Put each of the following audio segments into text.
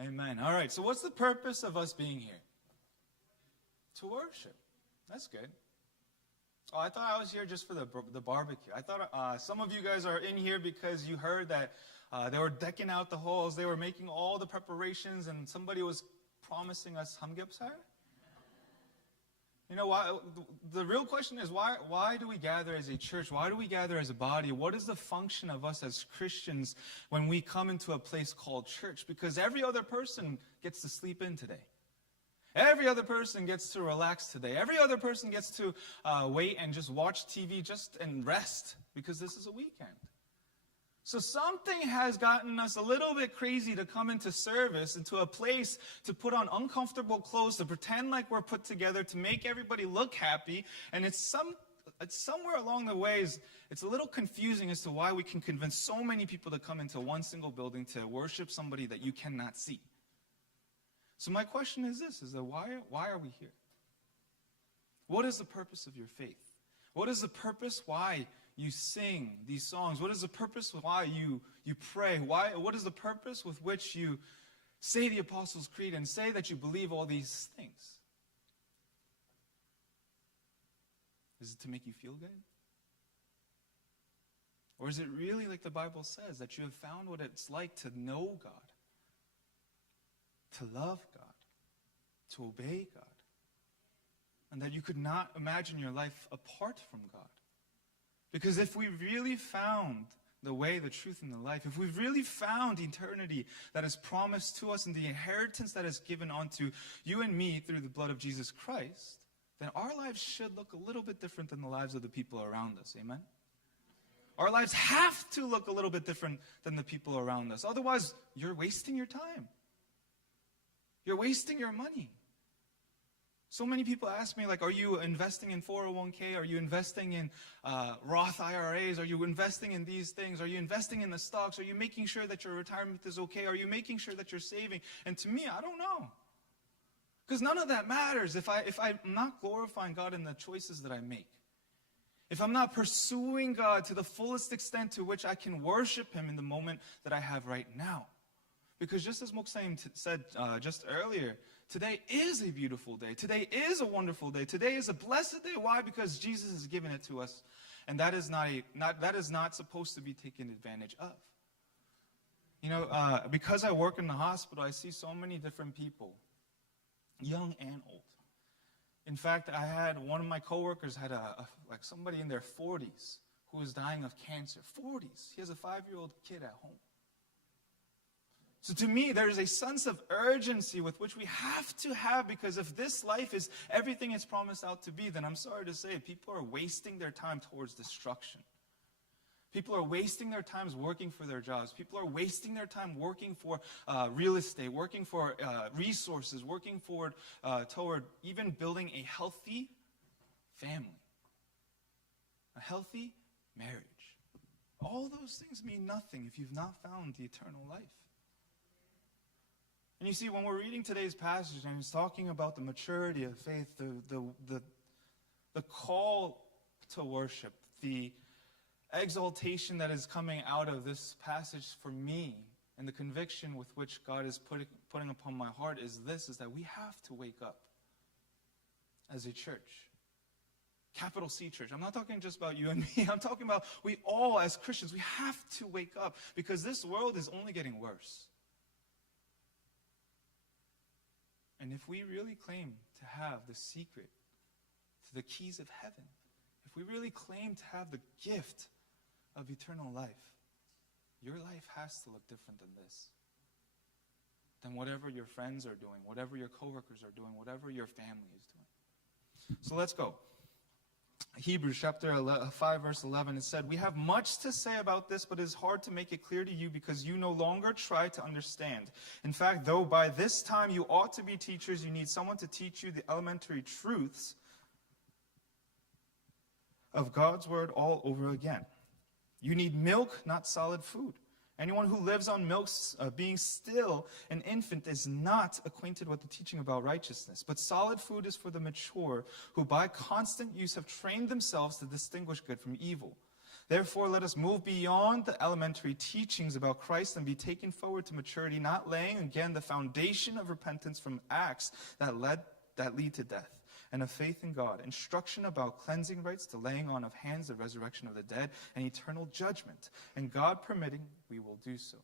Amen. All right, so what's the purpose of us being here? To worship. That's good. Oh, I thought I was here just for the barbecue. I thought some of you guys are in here because you heard that they were decking out the halls. They were making all the preparations, and somebody was promising us samgyeopsal. You know, why? The real question is, why do we gather as a church? Why do we gather as a body? What is the function of us as Christians when we come into a place called church? Because every other person gets to sleep in today. Every other person gets to relax today. Every other person gets to wait and just watch TV and rest because this is a weekend. So something has gotten us a little bit crazy to come into service, into a place to put on uncomfortable clothes, to pretend like we're put together, to make everybody look happy. And it's somewhere along the ways, it's a little confusing as to why we can convince so many people to come into one single building to worship somebody that you cannot see. So my question is this, is that why are we here? What is the purpose of your faith? What is the purpose why you sing these songs? What is the purpose why you pray? What is the purpose with which you say the Apostles' Creed and say that you believe all these things? Is it to make you feel good? Or is it really like the Bible says, that you have found what it's like to know God, to love God, to obey God, and that you could not imagine your life apart from God? Because if we really found the way, the truth, and the life, if we've really found eternity that is promised to us and the inheritance that is given unto you and me through the blood of Jesus Christ, then our lives should look a little bit different than the lives of the people around us. Amen? Our lives have to look a little bit different than the people around us. Otherwise, you're wasting your time. You're wasting your money. So many people ask me, like, are you investing in 401k? Are you investing in Roth IRAs? Are you investing in these things? Are you investing in the stocks? Are you making sure that your retirement is okay? Are you making sure that you're saving? And to me, I don't know. Because none of that matters if I'm not glorifying God in the choices that I make. If I'm not pursuing God to the fullest extent to which I can worship Him in the moment that I have right now. Because just as Moksaim said just earlier, today is a beautiful day. Today is a wonderful day. Today is a blessed day. Why? Because Jesus has given it to us. And that is not supposed to be taken advantage of. You know, because I work in the hospital, I see so many different people, young and old. In fact, I had one of my coworkers had like somebody in their 40s who was dying of cancer. 40s. He has a 5-year-old kid at home. So to me, there is a sense of urgency with which we have to have, because if this life is everything it's promised out to be, then I'm sorry to say, people are wasting their time towards destruction. People are wasting their times working for their jobs. People are wasting their time working for real estate, working for resources, working toward even building a healthy family, a healthy marriage. All those things mean nothing if you've not found the eternal life. And you see, when we're reading today's passage and it's talking about the maturity of faith, the call to worship, the exaltation that is coming out of this passage for me, and the conviction with which God is putting upon my heart is that we have to wake up as a church. Capital C church. I'm not talking just about you and me. I'm talking about we all as Christians. We have to wake up, because this world is only getting worse. And if we really claim to have the secret to the keys of heaven, if we really claim to have the gift of eternal life, your life has to look different than this. Than whatever your friends are doing, whatever your coworkers are doing, whatever your family is doing. So let's go. Hebrews chapter 5 verse 11, it said, "We have much to say about this, but it is hard to make it clear to you because you no longer try to understand. In fact, though by this time you ought to be teachers, you need someone to teach you the elementary truths of God's word all over again. You need milk, not solid food. Anyone who lives on milk, being still an infant, is not acquainted with the teaching about righteousness. But solid food is for the mature, who by constant use have trained themselves to distinguish good from evil. Therefore, let us move beyond the elementary teachings about Christ and be taken forward to maturity, not laying again the foundation of repentance from acts that lead to death, and of faith in God, instruction about cleansing rites, the laying on of hands, the resurrection of the dead, and eternal judgment. And God permitting, we will do so.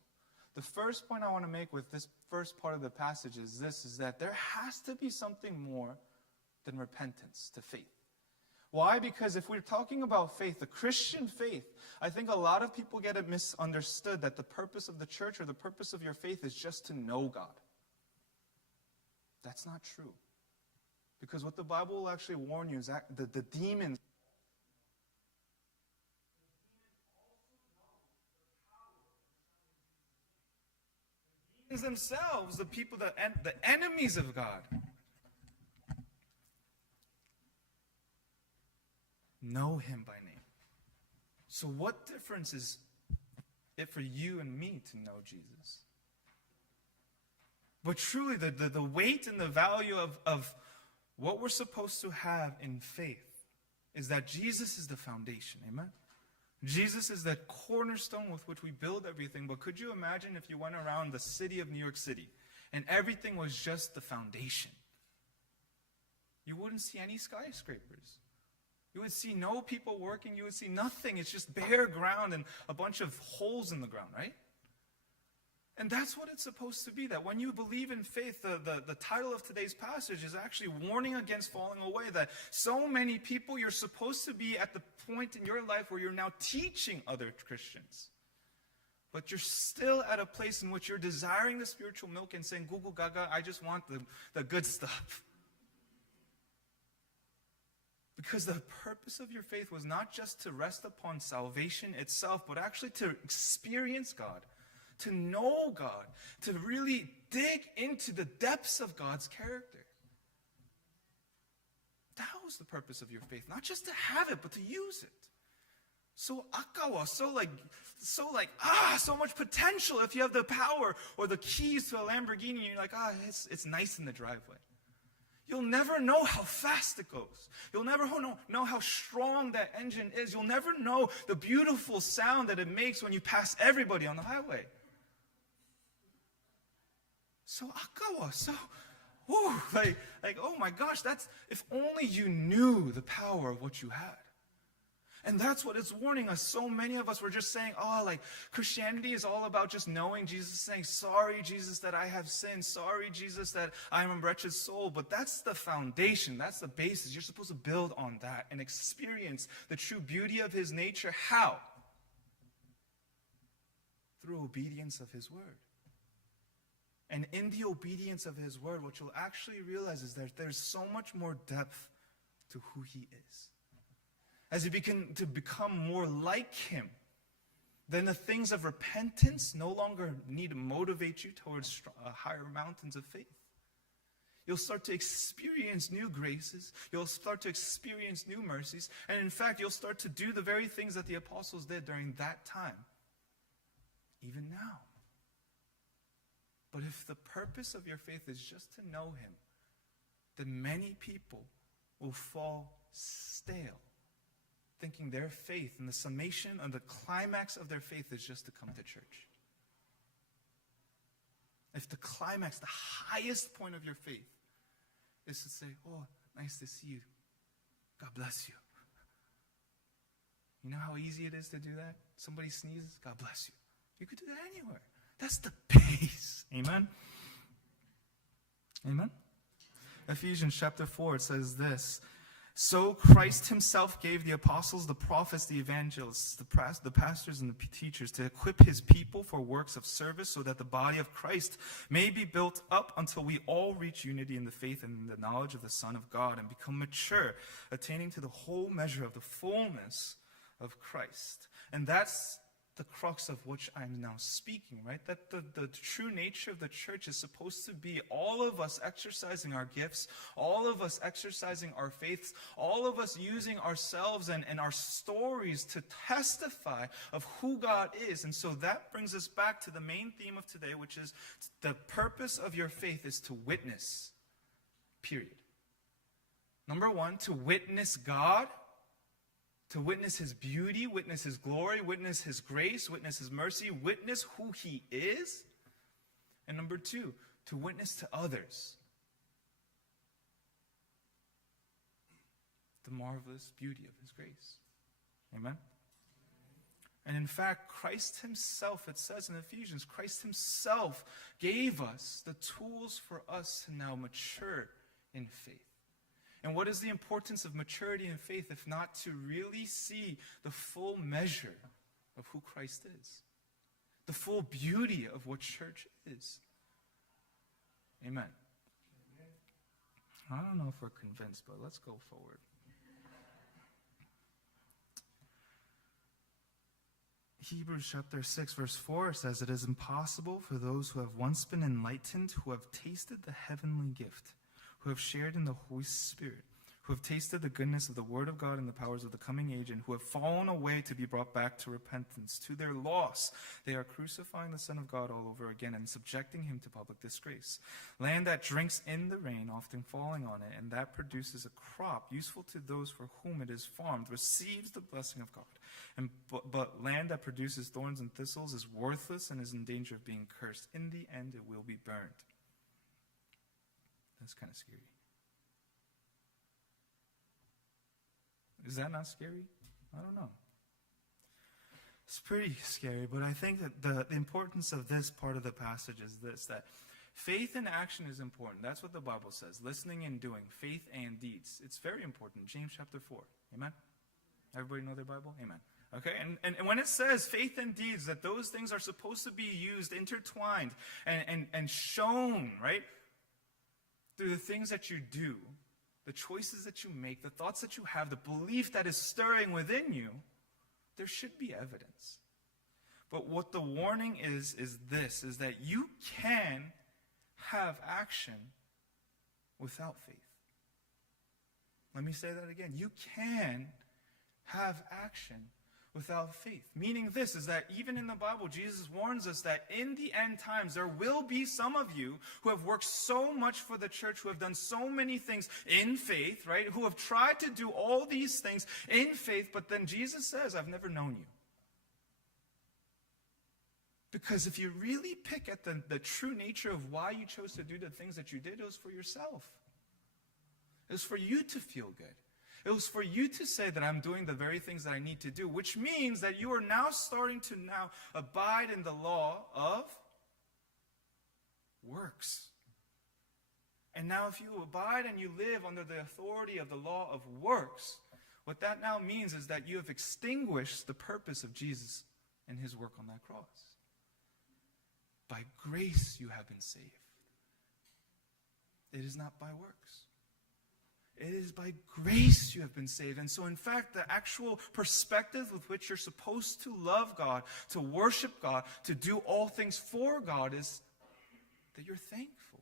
The first point I want to make with this first part of the passage is this, is that there has to be something more than repentance to faith. Why? Because if we're talking about faith, the Christian faith, I think a lot of people get it misunderstood that the purpose of the church or the purpose of your faith is just to know God. That's not true. Because what the Bible will actually warn you is that the demons themselves, the people, the enemies of God, know him by name. So what difference is it for you and me to know Jesus? But truly, the weight and the value of what we're supposed to have in faith is that Jesus is the foundation. Amen? Jesus is that cornerstone with which we build everything. But could you imagine if you went around the city of New York City and everything was just the foundation? You wouldn't see any skyscrapers. You would see no people working. You would see nothing. It's just bare ground and a bunch of holes in the ground, right? And that's what it's supposed to be, that when you believe in faith, the title of today's passage is actually warning against falling away, that so many people, you're supposed to be at the point in your life where you're now teaching other Christians. But you're still at a place in which you're desiring the spiritual milk and saying, Google Gaga, I just want the good stuff. Because the purpose of your faith was not just to rest upon salvation itself, but actually to experience God, to know God, to really dig into the depths of God's character. That was the purpose of your faith. Not just to have it, but to use it. So akawa, so much potential if you have the power or the keys to a Lamborghini and you're like, it's nice in the driveway. You'll never know how fast it goes. You'll never know how strong that engine is. You'll never know the beautiful sound that it makes when you pass everybody on the highway. So akawa, oh my gosh, that's, if only you knew the power of what you had. And that's what it's warning us. So many of us were just saying, Christianity is all about just knowing Jesus, saying, sorry, Jesus, that I have sinned. Sorry, Jesus, that I am a wretched soul. But that's the foundation. That's the basis. You're supposed to build on that and experience the true beauty of his nature. How? Through obedience of his word. And in the obedience of his word, what you'll actually realize is that there's so much more depth to who he is. As you begin to become more like him, then the things of repentance no longer need to motivate you towards higher mountains of faith. You'll start to experience new graces. You'll start to experience new mercies. And in fact, you'll start to do the very things that the apostles did during that time, even now. But if the purpose of your faith is just to know him, then many people will fall stale, thinking their faith and the summation and the climax of their faith is just to come to church. If the climax, the highest point of your faith is to say, nice to see you. God bless you. You know how easy it is to do that? Somebody sneezes, God bless you. You could do that anywhere. That's the base. Amen? Amen? Ephesians chapter 4, it says this. So Christ himself gave the apostles, the prophets, the evangelists, the pastors, and the teachers to equip his people for works of service so that the body of Christ may be built up until we all reach unity in the faith and in the knowledge of the Son of God and become mature, attaining to the whole measure of the fullness of Christ. And that's the crux of which I'm now speaking, right? That the true nature of the church is supposed to be all of us exercising our gifts, all of us exercising our faiths, all of us using ourselves and our stories to testify of who God is. And so that brings us back to the main theme of today, which is the purpose of your faith is to witness, period. Number one, to witness God, to witness his beauty, witness his glory, witness his grace, witness his mercy, witness who he is. And number 2, to witness to others the marvelous beauty of his grace. Amen? And in fact, Christ himself, it says in Ephesians, Christ himself gave us the tools for us to now mature in faith. And what is the importance of maturity in faith if not to really see the full measure of who Christ is? The full beauty of what church is. Amen. I don't know if we're convinced, but let's go forward. Hebrews chapter 6, verse 4 says, "It is impossible for those who have once been enlightened, who have tasted the heavenly gift, who have shared in the Holy Spirit, who have tasted the goodness of the Word of God and the powers of the coming age, and who have fallen away to be brought back to repentance. To their loss, they are crucifying the Son of God all over again and subjecting him to public disgrace. Land that drinks in the rain, often falling on it, and that produces a crop useful to those for whom it is farmed, receives the blessing of God. But land that produces thorns and thistles is worthless and is in danger of being cursed. In the end, it will be burned." That's kind of scary. Is that not scary? I don't know. It's pretty scary, but I think that the importance of this part of the passage is this, that faith in action is important. That's what the Bible says. Listening and doing, faith and deeds. It's very important. James chapter 4. Amen? Everybody know their Bible? Amen. Okay, and when it says faith and deeds, that those things are supposed to be used, intertwined, and shown, right? Through the things that you do, the choices that you make, the thoughts that you have, the belief that is stirring within you, there should be evidence. But what the warning is this, is that you can have action without faith. Let me say that again. You can have action without faith. Meaning this is that even in the Bible, Jesus warns us that in the end times, there will be some of you who have worked so much for the church, who have done so many things in faith, right? Who have tried to do all these things in faith, but then Jesus says, "I've never known you." Because if you really pick at the true nature of why you chose to do the things that you did, it was for yourself. It was for you to feel good. It was for you to say that I'm doing the very things that I need to do, which means that you are now starting to now abide in the law of works. And now if you abide and you live under the authority of the law of works, what that now means is that you have extinguished the purpose of Jesus and his work on that cross. By grace you have been saved. It is not by works. It is by grace you have been saved. And so in fact, the actual perspective with which you're supposed to love God, to worship God, to do all things for God is that you're thankful.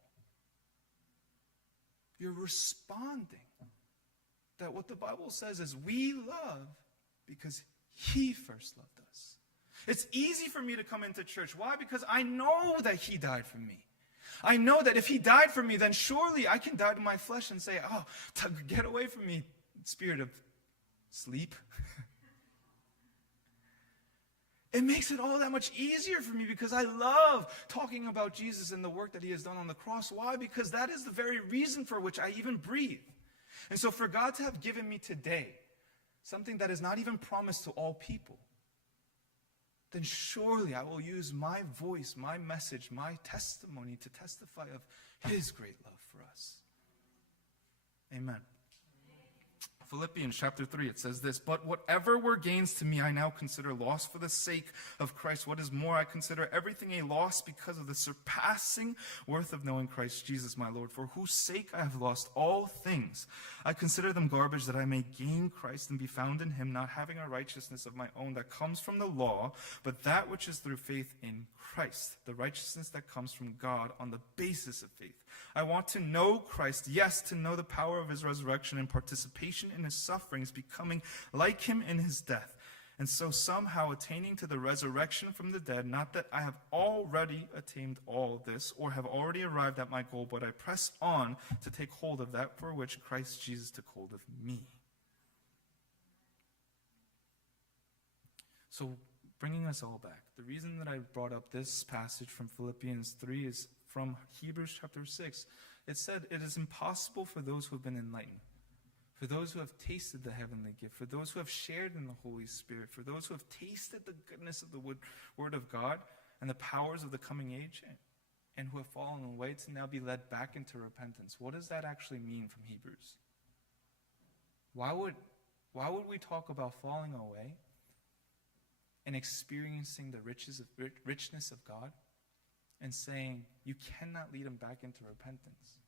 You're responding. That what the Bible says is we love because he first loved us. It's easy for me to come into church. Why? Because I know that he died for me. I know that if he died for me, then surely I can die to my flesh and say, "Oh, get away from me, spirit of sleep." It makes it all that much easier for me because I love talking about Jesus and the work that he has done on the cross. Why? Because that is the very reason for which I even breathe. And so for God to have given me today something that is not even promised to all people, then surely I will use my voice, my message, my testimony to testify of his great love for us. Amen. Philippians chapter 3, it says this, "But whatever were gains to me, I now consider loss for the sake of Christ. What is more, I consider everything a loss because of the surpassing worth of knowing Christ Jesus my Lord, for whose sake I have lost all things. I consider them garbage that I may gain Christ and be found in him, not having a righteousness of my own that comes from the law, but that which is through faith in Christ, the righteousness that comes from God on the basis of faith. I want to know Christ, yes, to know the power of his resurrection and participation in his sufferings, becoming like him in his death, and so somehow attaining to the resurrection from the dead. Not that I have already attained all this or have already arrived at my goal, but I press on to take hold of that for which Christ Jesus took hold of me." So, bringing us all back, the reason that I brought up this passage from Philippians 3 is from Hebrews chapter 6. It said, it is impossible for those who have been enlightened, for those who have tasted the heavenly gift, for those who have shared in the Holy Spirit, for those who have tasted the goodness of the Word of God and the powers of the coming age, and who have fallen away, to now be led back into repentance. What does that actually mean from Hebrews? Why would we talk about falling away and experiencing the richness of God and saying you cannot lead them back into repentance?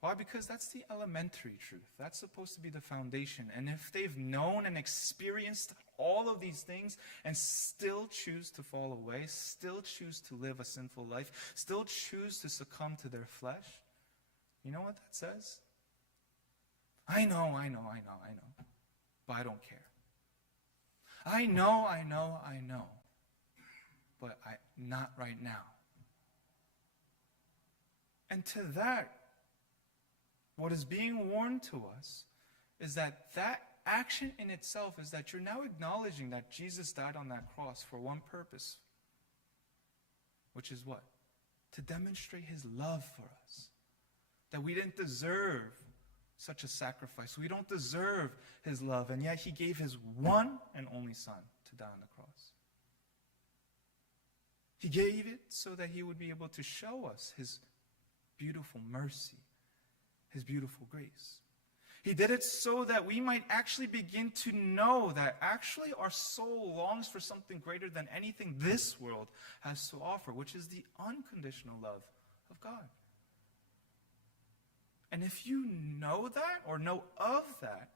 Why? Because that's the elementary truth. That's supposed to be the foundation. And if they've known and experienced all of these things and still choose to fall away, still choose to live a sinful life, still choose to succumb to their flesh, you know what that says? I know, but I don't care. I know, but not right now. And to that, what is being warned to us is that action in itself is that you're now acknowledging that Jesus died on that cross for one purpose, which is what? To demonstrate his love for us. That we didn't deserve such a sacrifice. We don't deserve his love, and yet he gave his one and only Son to die on the cross. He gave it so that he would be able to show us his beautiful mercy, his beautiful grace. He did it so that we might actually begin to know that actually our soul longs for something greater than anything this world has to offer, which is the unconditional love of God. And if you know that or know of that,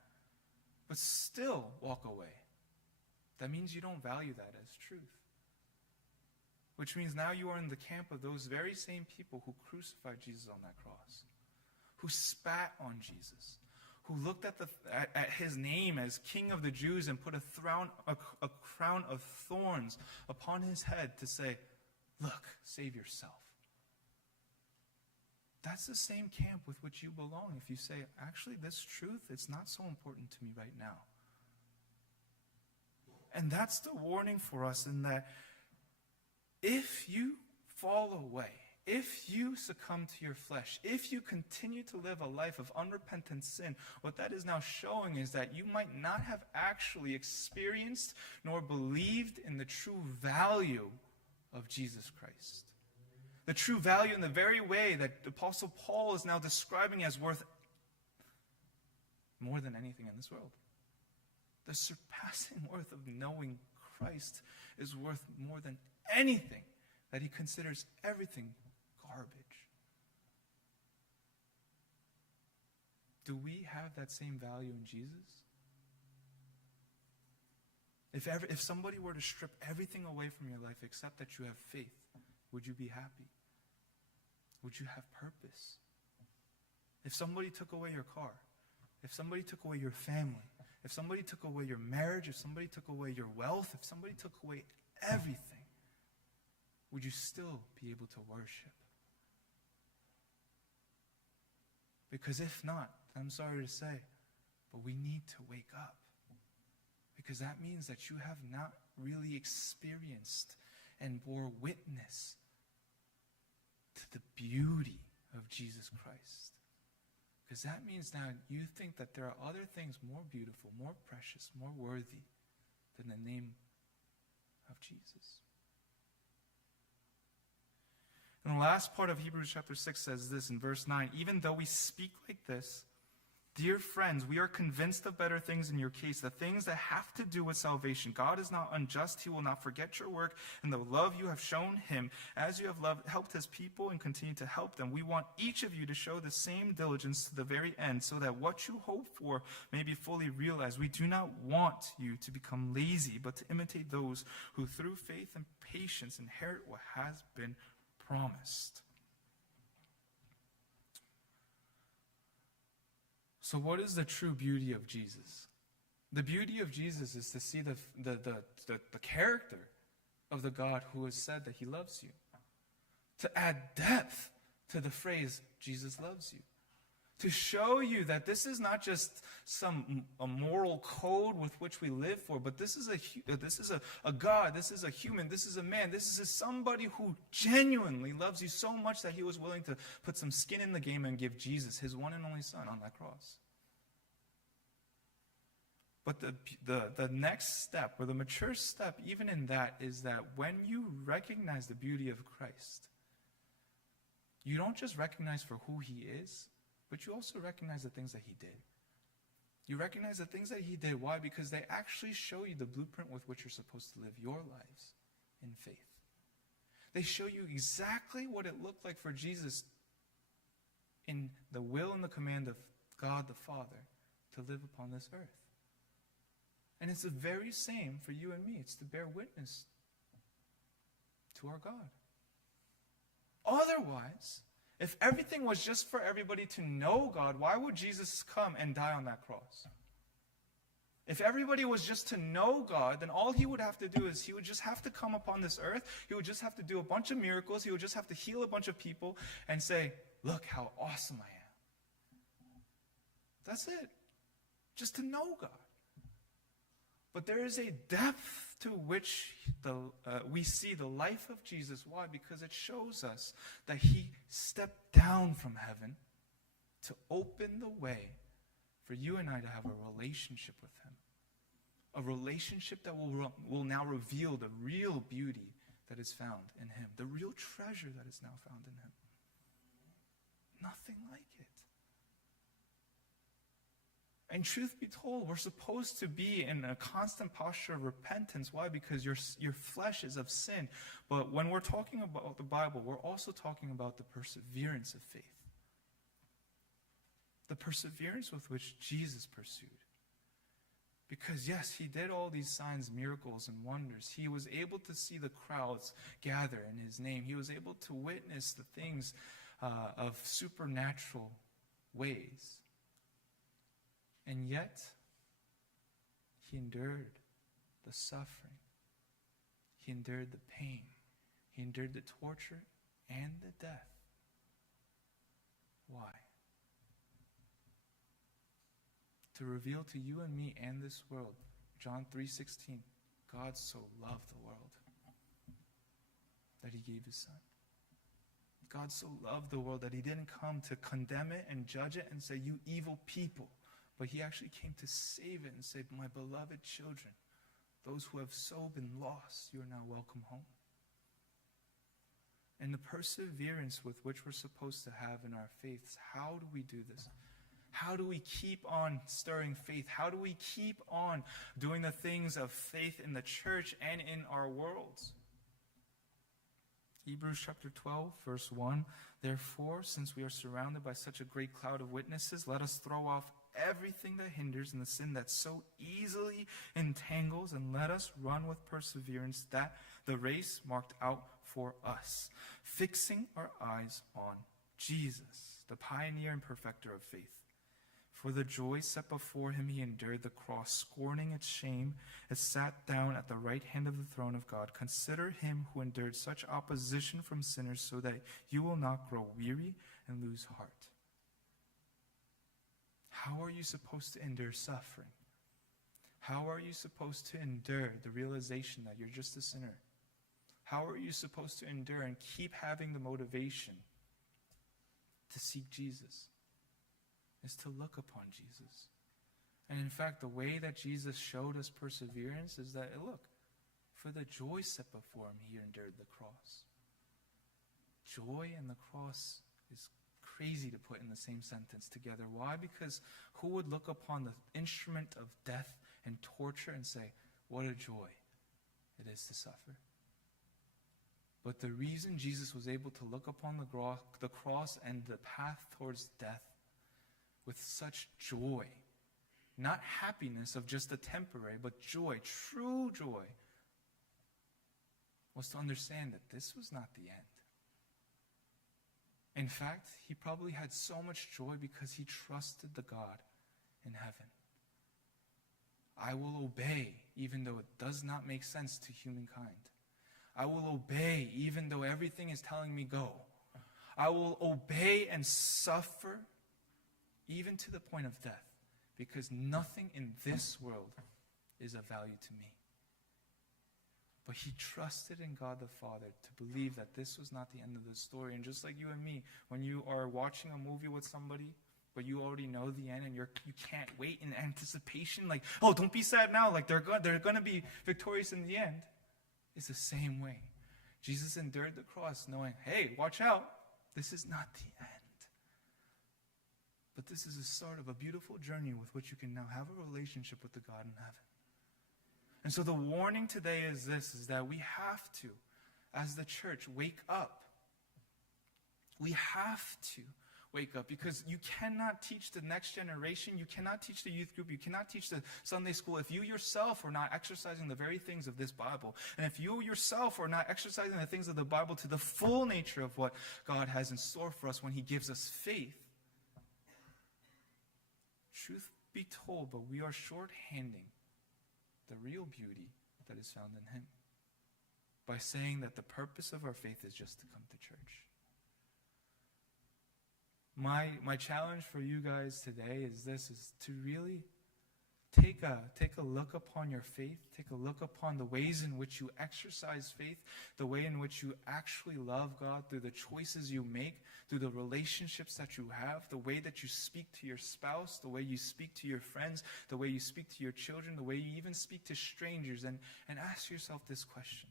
but still walk away, that means you don't value that as truth. Which means now you are in the camp of those very same people who crucified Jesus on that cross, who spat on Jesus, who looked at his name as King of the Jews and put a crown of thorns upon his head to say, look, save yourself. That's the same camp with which you belong if you say, actually, this truth, it's not so important to me right now. And that's the warning for us, in that if you fall away, if you succumb to your flesh, if you continue to live a life of unrepentant sin, what that is now showing is that you might not have actually experienced nor believed in the true value of Jesus Christ. The true value in the very way that the Apostle Paul is now describing as worth more than anything in this world. The surpassing worth of knowing Christ is worth more than anything, that he considers everything garbage. Do we have that same value in Jesus? If somebody were to strip everything away from your life except that you have faith, would you be happy? Would you have purpose? If somebody took away your car, if somebody took away your family, if somebody took away your marriage, if somebody took away your wealth, if somebody took away everything, would you still be able to worship? Because if not, I'm sorry to say, but we need to wake up. Because that means that you have not really experienced and bore witness to the beauty of Jesus Christ. Because that means now you think that there are other things more beautiful, more precious, more worthy than the name of Jesus. And the last part of Hebrews chapter 6 says this in verse 9, even though we speak like this, dear friends, we are convinced of better things in your case, the things that have to do with salvation. God is not unjust. He will not forget your work and the love you have shown him as you have helped his people and continue to help them. We want each of you to show the same diligence to the very end, so that what you hope for may be fully realized. We do not want you to become lazy, but to imitate those who through faith and patience inherit what has been promised. So what is the true beauty of Jesus? The beauty of Jesus is to see the character of the God who has said that he loves you. To add depth to the phrase, Jesus loves you. To show you that this is not just a moral code with which we live for, but this is a God, this is a human, this is a man, this is somebody who genuinely loves you so much that he was willing to put some skin in the game and give Jesus, his one and only Son, on that cross. But the next step, or the mature step, even in that, is that when you recognize the beauty of Christ, you don't just recognize for who he is, but you also recognize the things that he did. You recognize the things that he did. Why? Because they actually show you the blueprint with which you're supposed to live your lives in faith. They show you exactly what it looked like for Jesus in the will and the command of God the Father to live upon this earth. And it's the very same for you and me. It's to bear witness to our God. Otherwise, if everything was just for everybody to know God, why would Jesus come and die on that cross? If everybody was just to know God, then all he would have to do is he would just have to come upon this earth. He would just have to do a bunch of miracles. He would just have to heal a bunch of people and say, look how awesome I am. That's it. Just to know God. But there is a depth to which we see the life of Jesus. Why? Because it shows us that he stepped down from heaven to open the way for you and I to have a relationship with him. A relationship that will now reveal the real beauty that is found in him. The real treasure that is now found in him. Nothing like it. And truth be told, we're supposed to be in a constant posture of repentance. Why? Because your flesh is of sin. But when we're talking about the Bible, we're also talking about the perseverance of faith. The perseverance with which Jesus pursued. Because yes, he did all these signs, miracles, and wonders. He was able to see the crowds gather in his name. He was able to witness the things of supernatural ways. And yet, he endured the suffering. He endured the pain. He endured the torture and the death. Why? To reveal to you and me and this world, John 3:16, God so loved the world that he gave his Son. God so loved the world that he didn't come to condemn it and judge it and say, you evil people. But he actually came to save it and say, my beloved children, those who have so been lost, you are now welcome home. And the perseverance with which we're supposed to have in our faiths, how do we do this? How do we keep on stirring faith? How do we keep on doing the things of faith in the church and in our worlds? Hebrews chapter 12, verse 1. Therefore, since we are surrounded by such a great cloud of witnesses, let us throw off everything that hinders and the sin that so easily entangles, and let us run with perseverance that the race marked out for us, fixing our eyes on Jesus, the pioneer and perfecter of faith. For the joy set before him, he endured the cross, scorning its shame, and sat down at the right hand of the throne of God. Consider him who endured such opposition from sinners, so that you will not grow weary and lose heart. How are you supposed to endure suffering? How are you supposed to endure the realization that you're just a sinner? How are you supposed to endure and keep having the motivation to seek Jesus? Is to look upon Jesus. And in fact, the way that Jesus showed us perseverance is that, look, for the joy set before him, he endured the cross. Joy and the cross is crazy to put in the same sentence together. Why? Because who would look upon the instrument of death and torture and say, what a joy it is to suffer? But the reason Jesus was able to look upon the cross and the path towards death with such joy, not happiness of just a temporary, but joy, true joy, was to understand that this was not the end. In fact, he probably had so much joy because he trusted the God in heaven. I will obey even though it does not make sense to humankind. I will obey even though everything is telling me go. I will obey and suffer even to the point of death, because nothing in this world is of value to me. But he trusted in God the Father to believe that this was not the end of the story. And just like you and me, when you are watching a movie with somebody, but you already know the end and you can't wait in anticipation, like, oh, don't be sad now, like they're going to be victorious in the end. It's the same way. Jesus endured the cross knowing, hey, watch out, this is not the end. But this is the start of a beautiful journey with which you can now have a relationship with the God in heaven. And so the warning today is this, is that we have to, as the church, wake up. We have to wake up, because you cannot teach the next generation, you cannot teach the youth group, you cannot teach the Sunday school if you yourself are not exercising the very things of this Bible. And if you yourself are not exercising the things of the Bible to the full nature of what God has in store for us when he gives us faith. Truth be told, but we are shorthanding the real beauty that is found in him by saying that the purpose of our faith is just to come to church. My challenge for you guys today is this, is to really take a look upon your faith, take a look upon the ways in which you exercise faith, the way in which you actually love God through the choices you make, through the relationships that you have, the way that you speak to your spouse, the way you speak to your friends, the way you speak to your children, the way you even speak to strangers, and ask yourself this question.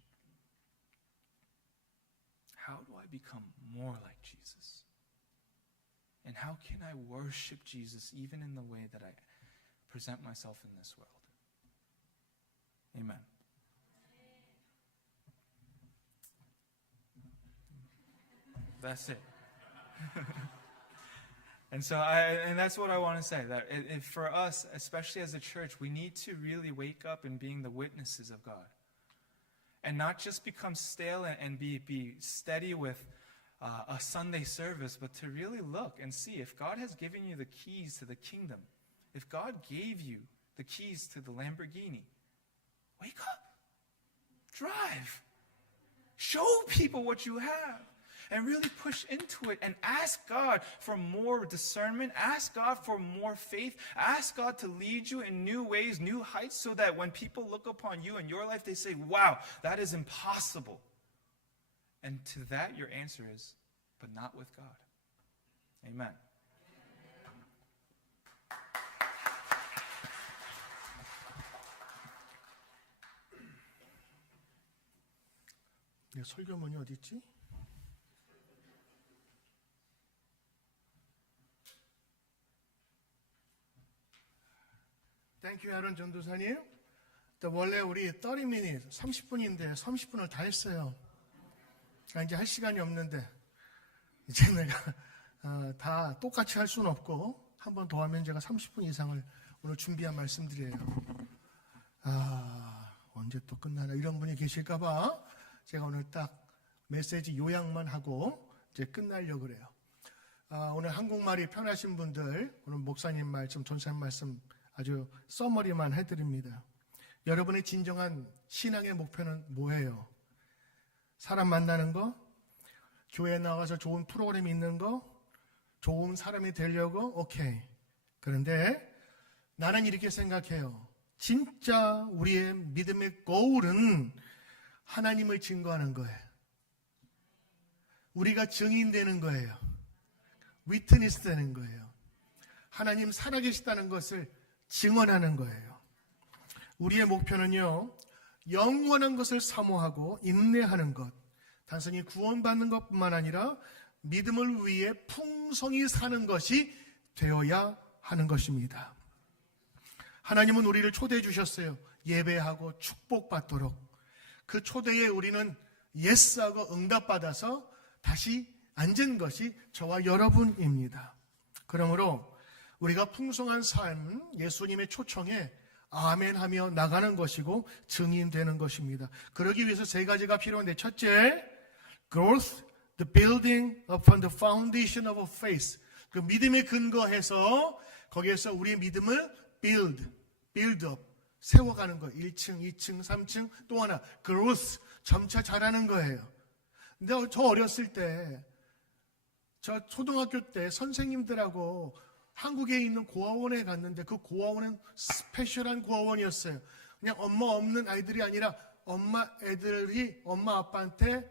How do I become more like Jesus? And how can I worship Jesus even in the way that I present myself in this world? Amen. That's it. And so, that's what I want to say, that for us, especially as a church, we need to really wake up in being the witnesses of God. And not just become stale and be steady with a Sunday service, but to really look and see if God has given you the keys to the kingdom. If God gave you the keys to the Lamborghini, wake up, drive, show people what you have, and really push into it and ask God for more discernment, ask God for more faith, ask God to lead you in new ways, new heights, so that when people look upon you in your life, they say, wow, that is impossible. And to that, your answer is, but not with God. Amen. 네, 설교문이 어디 있지? 땡큐 아론 전도사님. 원래 우리 30미닛 30분인데 30분을 다 했어요. 이제 할 시간이 없는데 이제 내가 다 똑같이 할 수는 없고 한 번 더 하면 제가 30분 이상을 오늘 준비한 말씀드려요. 언제 또 끝나나 이런 분이 계실까봐 제가 오늘 딱 메시지 요약만 하고 이제 끝나려고 그래요. 오늘 한국말이 편하신 분들 오늘 목사님 말씀, 전사님 말씀 아주 서머리만 해드립니다. 여러분의 진정한 신앙의 목표는 뭐예요? 사람 만나는 거? 교회에 나가서 좋은 프로그램이 있는 거? 좋은 사람이 되려고? 오케이. 그런데 나는 이렇게 생각해요. 진짜 우리의 믿음의 goal은 하나님을 증거하는 거예요. 우리가 증인되는 거예요. 위트니스 되는 거예요. 하나님 살아계시다는 것을 증언하는 거예요. 우리의 목표는요, 영원한 것을 사모하고 인내하는 것, 단순히 구원받는 것뿐만 아니라 믿음을 위해 풍성히 사는 것이 되어야 하는 것입니다. 하나님은 우리를 초대해 주셨어요. 예배하고 축복받도록. 그 초대에 우리는 예스하고 응답받아서 다시 앉은 것이 저와 여러분입니다. 그러므로 우리가 풍성한 삶, 예수님의 초청에 아멘하며 나가는 것이고 증인되는 것입니다. 그러기 위해서 세 가지가 필요한데, 첫째, growth, the building upon the foundation of faith. 그 믿음에 근거해서 거기에서 우리의 믿음을 build up, 세워가는 거. 1층, 2층, 3층, 또 하나 growth, 점차 자라는 거예요. 근데 저 어렸을 때, 저 초등학교 때 선생님들하고 한국에 있는 고아원에 갔는데 그 고아원은 스페셜한 고아원이었어요. 그냥 엄마 없는 아이들이 아니라 애들이 엄마 아빠한테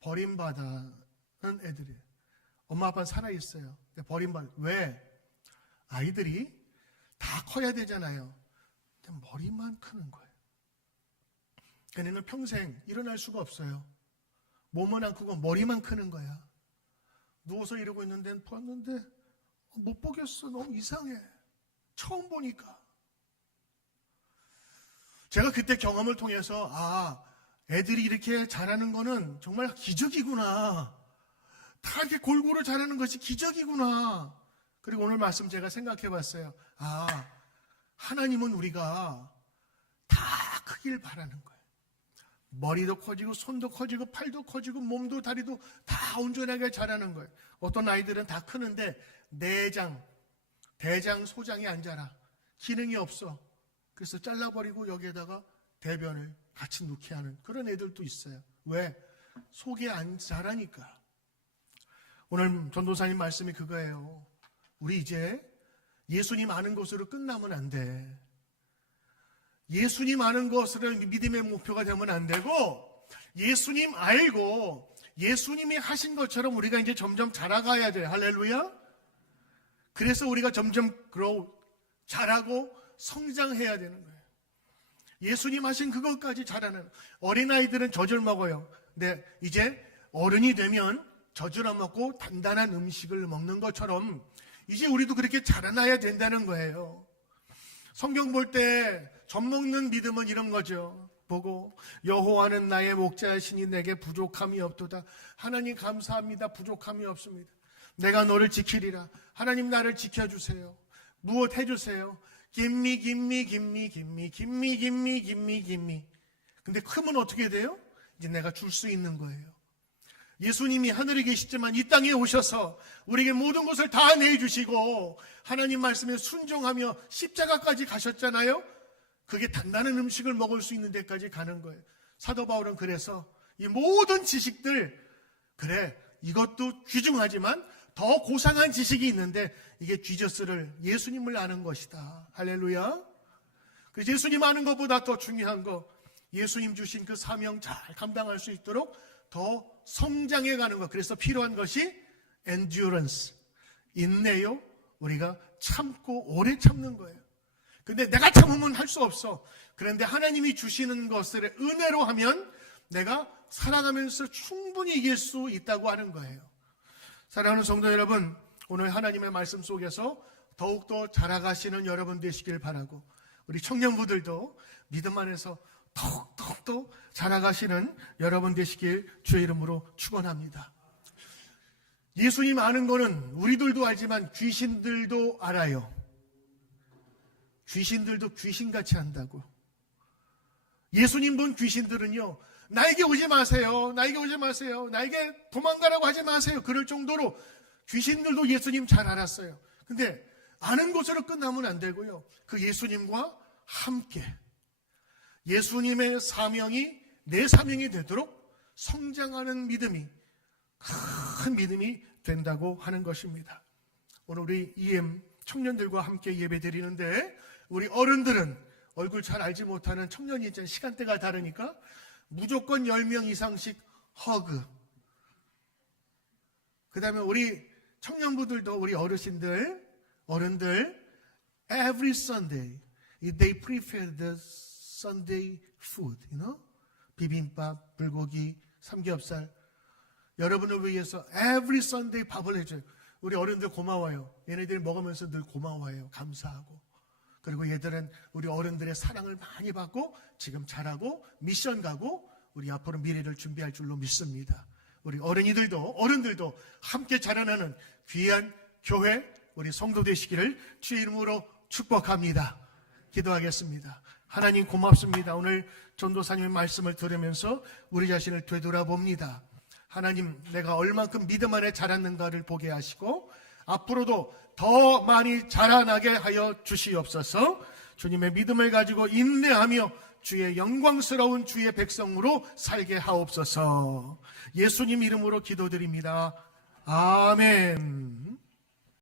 버림받는 애들이에요. 엄마 아빠는 살아있어요. 왜? 아이들이 다 커야 되잖아요. 근데 머리만 크는 거예요. 걔네는 평생 일어날 수가 없어요. 몸은 안 크고 머리만 크는 거야. 누워서 이러고 있는데 보았는데 못 보겠어. 너무 이상해. 처음 보니까. 제가 그때 경험을 통해서 애들이 이렇게 자라는 거는 정말 기적이구나. 다 이렇게 골고루 자라는 것이 기적이구나. 그리고 오늘 말씀 제가 생각해 봤어요. 하나님은 우리가 다 크길 바라는 거예요. 머리도 커지고 손도 커지고 팔도 커지고 몸도 다리도 다 온전하게 자라는 거예요. 어떤 아이들은 다 크는데 대장, 소장이 안 자라. 기능이 없어. 그래서 잘라버리고 여기에다가 대변을 같이 넣게 하는 그런 애들도 있어요. 왜? 속에 안 자라니까. 오늘 전도사님 말씀이 그거예요. 우리 이제 예수님 아는 것으로 끝나면 안 돼. 예수님 아는 것으로 믿음의 목표가 되면 안 되고, 예수님 알고 예수님이 하신 것처럼 우리가 이제 점점 자라가야 돼. 할렐루야. 그래서 우리가 점점 자라고 성장해야 되는 거예요. 예수님 하신 그것까지 자라는. 어린아이들은 젖을 먹어요. 근데 이제 어른이 되면 젖을 안 먹고 단단한 음식을 먹는 것처럼 이제 우리도 그렇게 자라나야 된다는 거예요. 성경 볼 때 젖 먹는 믿음은 이런 거죠. 보고 여호와는 나의 목자이시니 내게 부족함이 없도다. 하나님 감사합니다. 부족함이 없습니다. 내가 너를 지키리라. 하나님 나를 지켜주세요. 무엇 해주세요. 김미. 근데 크면 어떻게 돼요? 이제 내가 줄 수 있는 거예요. 예수님이 하늘에 계시지만 이 땅에 오셔서 우리에게 모든 것을 다 내주시고 하나님 말씀에 순종하며 십자가까지 가셨잖아요. 그게 단단한 음식을 먹을 수 있는 데까지 가는 거예요. 사도 바울은 그래서 이 모든 지식들, 그래 이것도 귀중하지만 더 고상한 지식이 있는데 이게 지저스를, 예수님을 아는 것이다. 할렐루야. 그래서 예수님 아는 것보다 더 중요한 거, 예수님 주신 그 사명 잘 감당할 수 있도록 더 성장해 가는 것. 그래서 필요한 것이 endurance, 인내요. 우리가 참고 오래 참는 거예요. 근데 내가 참으면 할 수 없어. 그런데 하나님이 주시는 것을 은혜로 하면 내가 살아가면서 충분히 이길 수 있다고 하는 거예요. 사랑하는 성도 여러분, 오늘 하나님의 말씀 속에서 더욱더 자라가시는 여러분 되시길 바라고, 우리 청년부들도 믿음 안에서 더욱더 자라가시는 여러분 되시길 주의 이름으로 축원합니다. 예수님 아는 거는 우리들도 알지만 귀신들도 알아요. 귀신들도 귀신같이 한다고. 예수님 본 귀신들은요, 나에게 오지 마세요. 나에게 오지 마세요. 나에게 도망가라고 하지 마세요. 그럴 정도로 귀신들도 예수님 잘 알았어요. 근데 아는 것으로 끝나면 안 되고요. 그 예수님과 함께 예수님의 사명이 내 사명이 되도록 성장하는 믿음이 큰 믿음이 된다고 하는 것입니다. 오늘 우리 EM 청년들과 함께 예배 드리는데, 우리 어른들은 얼굴 잘 알지 못하는 청년이 있잖아요. 시간대가 다르니까 무조건 10명 이상씩 허그. 그 다음에 우리 청년부들도, 우리 어르신들, 어른들, every Sunday they prepare the Sunday food, 비빔밥, 불고기, 삼겹살. 여러분을 위해서 every Sunday 밥을 해줘요. 우리 어른들 고마워요. 얘네들이 먹으면서 늘 고마워해요. 감사하고. 그리고 얘들은 우리 어른들의 사랑을 많이 받고 지금 자라고 미션 가고 우리 앞으로 미래를 준비할 줄로 믿습니다. 우리 어른들도 함께 자라나는 귀한 교회, 우리 성도 되시기를 주의 이름으로 축복합니다. 기도하겠습니다. 하나님 고맙습니다. 오늘 전도사님의 말씀을 들으면서 우리 자신을 되돌아봅니다. 하나님, 내가 얼만큼 믿음 안에 자랐는가를 보게 하시고 앞으로도 더 많이 자라나게 하여 주시옵소서. 주님의 믿음을 가지고 인내하며 주의 영광스러운 주의 백성으로 살게 하옵소서. 예수님 이름으로 기도드립니다. 아멘.